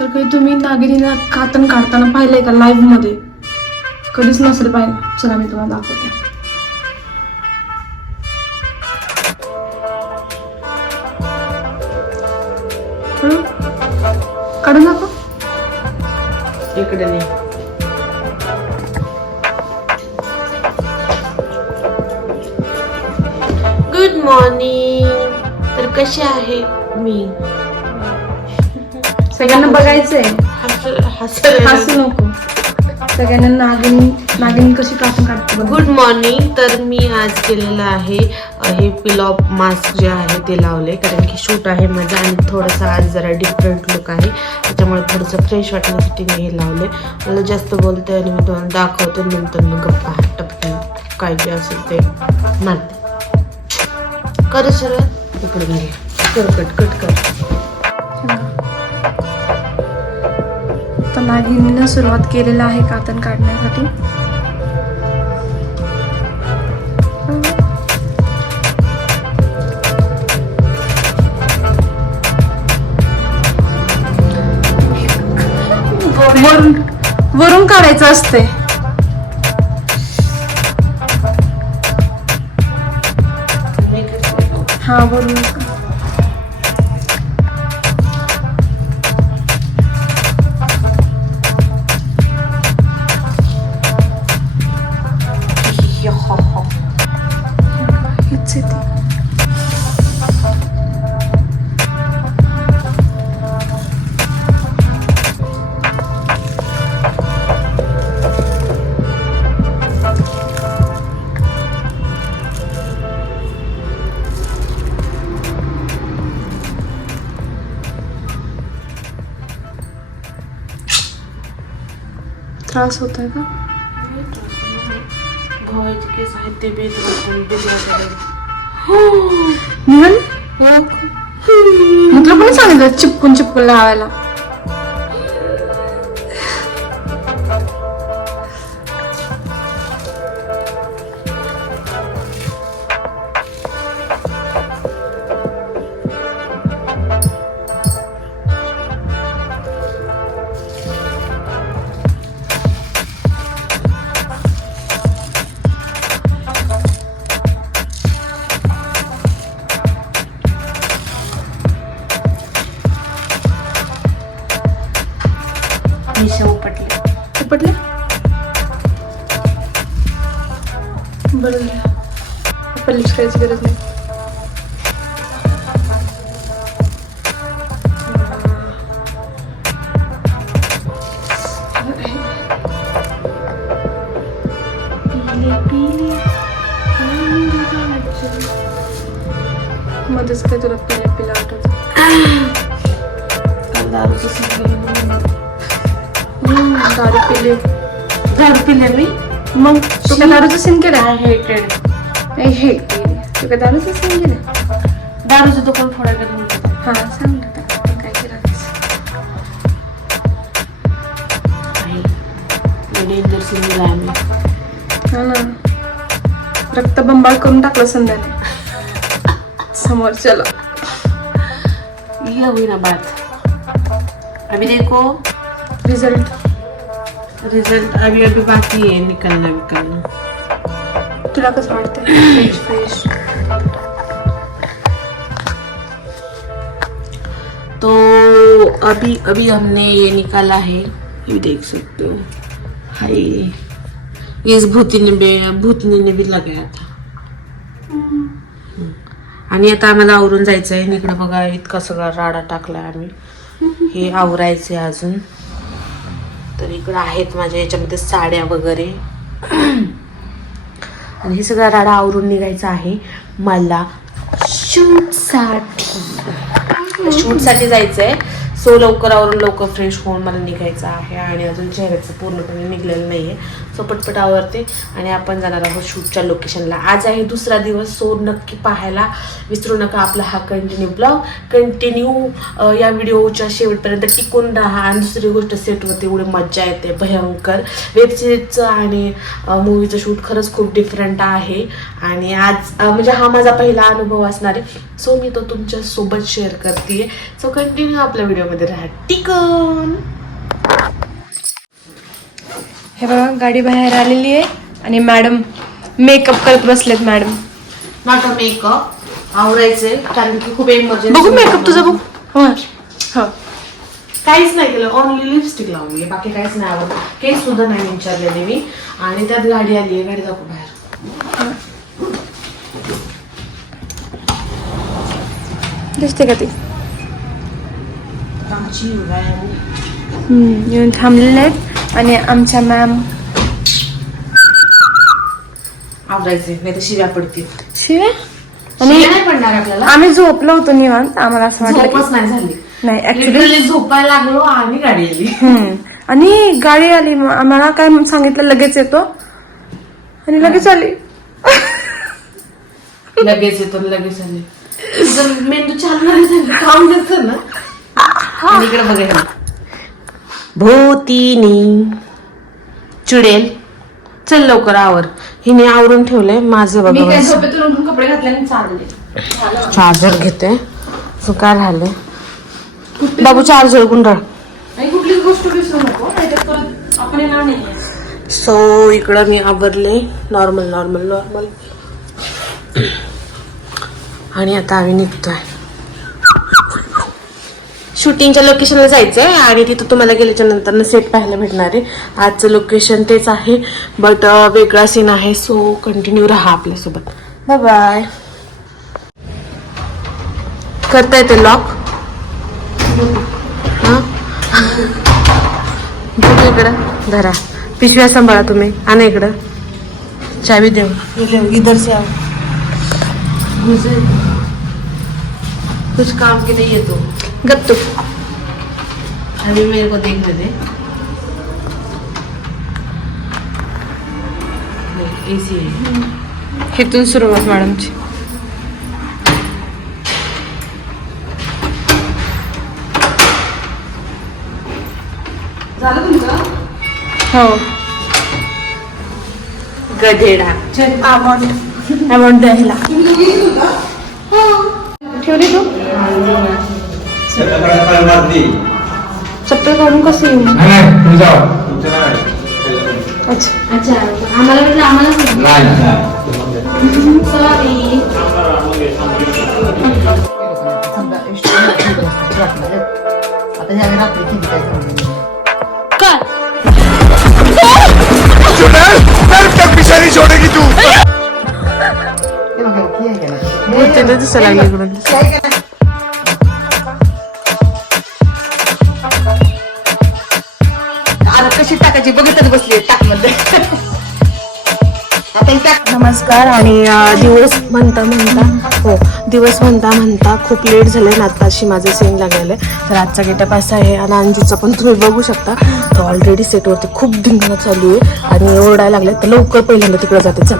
तर काही तुम्ही नागिनीला कातण काढताना पाहिलंय का लाईव्हमध्ये? कधीच नसेल पाहिलं. चला मी तुम्हाला दाखवते. काढून दाखव. इकडे नाही. गुड मॉर्निंग तर कशी आहे? मी. सगळ्यांना बघायचंय. हस नको. सगळ्यांना नागिनी नागिनी कशी कातून काढते. गुड मॉर्निंग तर मी आज केलेलं आहे हे पिलॉप मास्क जे आहे ते लावले कारण की शूट आहे माझं आणि थोडंसं आज जरा डिफरंट लुक आहे. त्याच्यामुळे थोडंसं फ्रेश वाटण्यासाठी मी हे लावले. मला जास्त बोलते आणि मी तुम्हाला दाखवते नंतर मग गप्पा टपकी काय जे असेल ते मारते. कर सुरुवात इकडे घे कर कट कट कर. तर नागिनीनं सुरुवात केलेलं आहे कातन काढण्यासाठी. वरून वरून काढायचं असते हा वरून. त्रास होत आहे का गव्हाचे केस आहेत ते बेत निघाल मग तुला पण सांगितलं चिपकून चिपकून लावायला? मिशा उपटली. उपटले? बरं झालं. पल्लीच करायची गरज नाही. मध्येच काय तुला पिल्या पिल्या आठवत दारूचं. दारू पिले. दारू पिले मी? मग तू काय दारूचं सीन केलं? हेटेड हे तू काय दारूचं सीन केलं? दारूचं दुकान फोडायला गेलं. हा सांग काय केलं आम्ही. हा ना. रक्तबंबाळ करून टाकलं संध्याने. समोरच्याला ये हुई ना बात. अभी देखो रिझल्ट रिजल्ट अभी अभी बाकी है निकलना निकलना तुला कसं फ्रेश फ्रेश तो अभी अभी हमने ये निकाला है ये देख सकते हो। हाय। इस भूती ने भी भूतनी ने भी लगाया था। आणि आता आम्हाला आवरून जायचं आहे इकडे बघा इतका सगळा राडा टाकलाय आम्ही. हे आवरायचे अजून. तर इकडं आहेत माझ्या याच्यामध्ये साड्या वगैरे. आणि हे सगळा राडा आवरून निघायचा आहे मला शूटसाठी. शूटसाठी जायचं आहे सो लवकर आवरून लवकर फ्रेश होऊन मला निघायचं आहे आणि अजून चेहऱ्याचं पूर्णपणे निघलेलं नाही आहे सो पटपट आवरते आणि आपण जाणार आहोत शूटच्या लोकेशनला आज आहे दुसरा दिवस सो नक्की पाहायला विसरू नका आपला हा कंटिन्यू ब्लॉग कंटिन्यू या व्हिडिओच्या शेवटपर्यंत टिकून राहा आणि दुसरी गोष्ट सेटवरती एवढी मज्जा येते भयंकर. वेबसिरीजचं आणि मूवीचं शूट खरंच खूप डिफरंट आहे. आणि आज म्हणजे हा माझा पहिला अनुभव असणार आहे. सो मी तो तुमच्यासोबत शेअर करते सो कंटिन्यू आपल्या व्हिडिओमध्ये राहा. टिकन! हे बघा गाडी बाहेर आलेली आहे आणि मॅडम मेकअप करत बसलेत मॅडम. माझा मेकअप आवरायचंय कारण की खूप इमर्जन्सी बघू मेकअप तुझा बघू. हो हो. काहीच नाही केलं ओनली लिपस्टिक लावली बाकी काहीच नाही आवडलं केस सुद्धा नाही विचारलेले मी. आणि त्यात गाडी आली आहे गाडी दाखव बाहेर. दिसते का ती? येऊन थांबलेले आहेत. आणि आमच्या मॅम. आवरायचंय नाही तर शिव्या पडतील. शिवे आणि नाही पडणार आपल्याला. आम्ही झोपलो होतो निवांत आम्हाला असं वाटलं झोपच नाही झाली. नाही ऍक्च्युली लिटरली झोपायला लागलो आणि गाडी आली. आणि गाडी आली मग आम्हाला काय सांगितलं लगेच येतो. आणि लगेच आली. लगेच येतो लगेच आले. मेंदू चालू नाही झालं काम करतं ना. आणि इकडे बघा भोतीनी चुडेल. चल लवकर आवर. हिने आवरून ठेवलंय माझं बघा कपडे घातले आणि चालले. चार्जर घेते. सो काय राहिलंय? बाबू चार्जर गुंडाळ आणि कुठलीच गोष्ट विसरू नको. नाहीतर परत आपण येणार नाही. सो इकडं मी आवरले. नॉर्मल नॉर्मल नॉर्मल आणि आता आम्ही निघतोय. शूटिंगच्या लोकेशनला जायचंय आणि तिथं तुम्हाला गेल्याच्यानंतर सेट पाहायला भेटणार आहे. आजचं लोकेशन तेच आहे बट वेगळा सीन आहे सो कंटिन्यू राहा आपल्यासोबत. बाय बाय करता येते लॉक हां? इकडं. धरा. पिशव्या सांभाळा तुम्ही. आणा इकडं. चावी देऊ इधर से आओ। कुछ काम के लिए तो. गत्तू अभी मेरे को देखने दे एसी है इथून सुरुवात मॅडमची झालं तुमचं हो गधेडा अमाऊंट अमाऊंट द्यायला ठेवली तू चप्पल काढून कसं येऊ? अच्छा. अच्छा आम्हाला वाटलं आम्हाला सॉरी आता ह्या रात्री किती काय? सांगू? काय? तू हे बघा, हे आहे का नाही? हे- तिथे दिसायला लागले इकडून. हे आहे का नाही? कशी टाकायची बघतच बसली टाकमध्ये नमस्कार आणि दिवस म्हणता म्हणता हो दिवस म्हणता म्हणता खूप लेट झाले आहे माझं सेम लागलेलं आहे. तर आजचा गेटअप असा आहे आणि अंजूचा पण तुम्ही बघू शकता. तर ऑलरेडी सेटवरती खूप धिंगणं चालू आहे आणि ओरडायला लागले तर लवकर पहिल्यांदा तिकडे जाते चल.